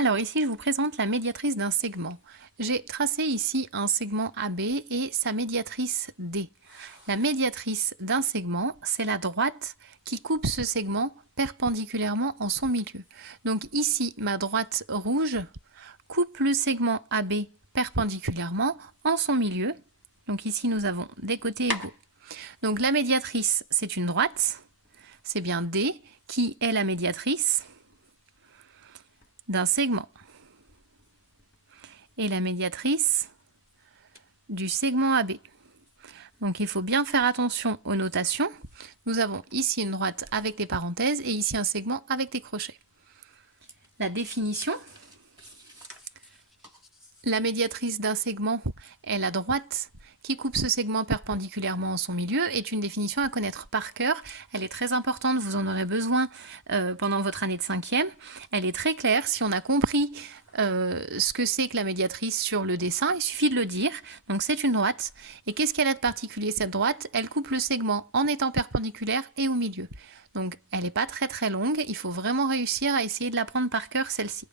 Alors ici, je vous présente la médiatrice d'un segment. J'ai tracé ici un segment AB et sa médiatrice D. La médiatrice d'un segment, c'est la droite qui coupe ce segment perpendiculairement en son milieu. Donc ici, ma droite rouge coupe le segment AB perpendiculairement en son milieu. Donc ici, nous avons des côtés égaux. Donc la médiatrice, c'est une droite. C'est bien D qui est la médiatrice d'un segment. Et la médiatrice du segment AB. Donc il faut bien faire attention aux notations. Nous avons ici une droite avec des parenthèses et ici un segment avec des crochets. La définition. La médiatrice d'un segment est la droite qui coupe ce segment perpendiculairement en son milieu, est une définition à connaître par cœur. Elle est très importante, vous en aurez besoin pendant votre année de 5e. Elle est très claire, si on a compris ce que c'est que la médiatrice sur le dessin, il suffit de le dire. Donc c'est une droite. Et qu'est-ce qu'elle a de particulier cette droite? Elle coupe le segment en étant perpendiculaire et au milieu. Donc elle n'est pas très longue, il faut vraiment réussir à essayer de l'apprendre par cœur celle-ci.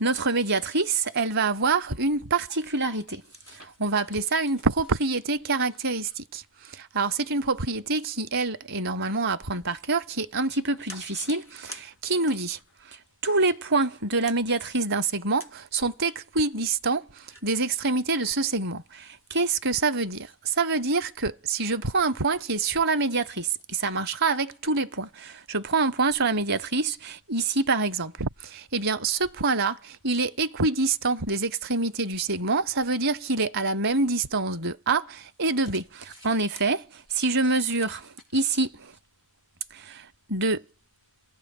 Notre médiatrice, elle va avoir une particularité. On va appeler ça une propriété caractéristique. Alors c'est une propriété qui, elle, est normalement à apprendre par cœur, qui est un petit peu plus difficile, qui nous dit tous les points de la médiatrice d'un segment sont équidistants des extrémités de ce segment. Qu'est-ce que ça veut dire? Ça veut dire que si je prends un point qui est sur la médiatrice, et ça marchera avec tous les points, je prends un point sur la médiatrice, ici par exemple, eh bien ce point-là, il est équidistant des extrémités du segment, ça veut dire qu'il est à la même distance de A et de B. En effet, si je mesure ici de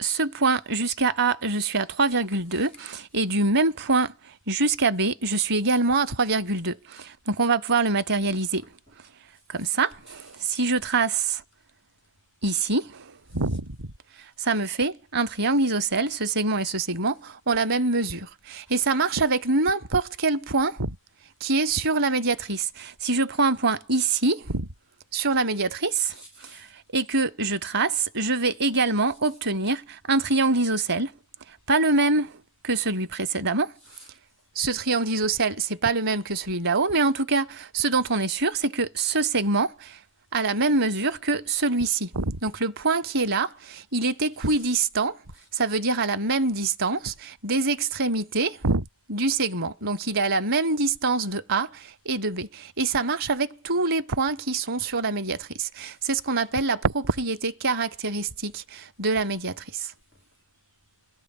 ce point jusqu'à A, je suis à 3,2 et du même point jusqu'à B, je suis également à 3,2. Donc on va pouvoir le matérialiser comme ça. Si je trace ici, ça me fait un triangle isocèle. Ce segment et ce segment ont la même mesure. Et ça marche avec n'importe quel point qui est sur la médiatrice. Si je prends un point ici, sur la médiatrice, et que je trace, je vais également obtenir un triangle isocèle. Pas le même que celui précédemment. Ce triangle isocèle, c'est pas le même que celui de là-haut, mais en tout cas, ce dont on est sûr, c'est que ce segment a la même mesure que celui-ci. Donc le point qui est là, il est équidistant, ça veut dire à la même distance des extrémités du segment. Donc il est à la même distance de A et de B. Et ça marche avec tous les points qui sont sur la médiatrice. C'est ce qu'on appelle la propriété caractéristique de la médiatrice.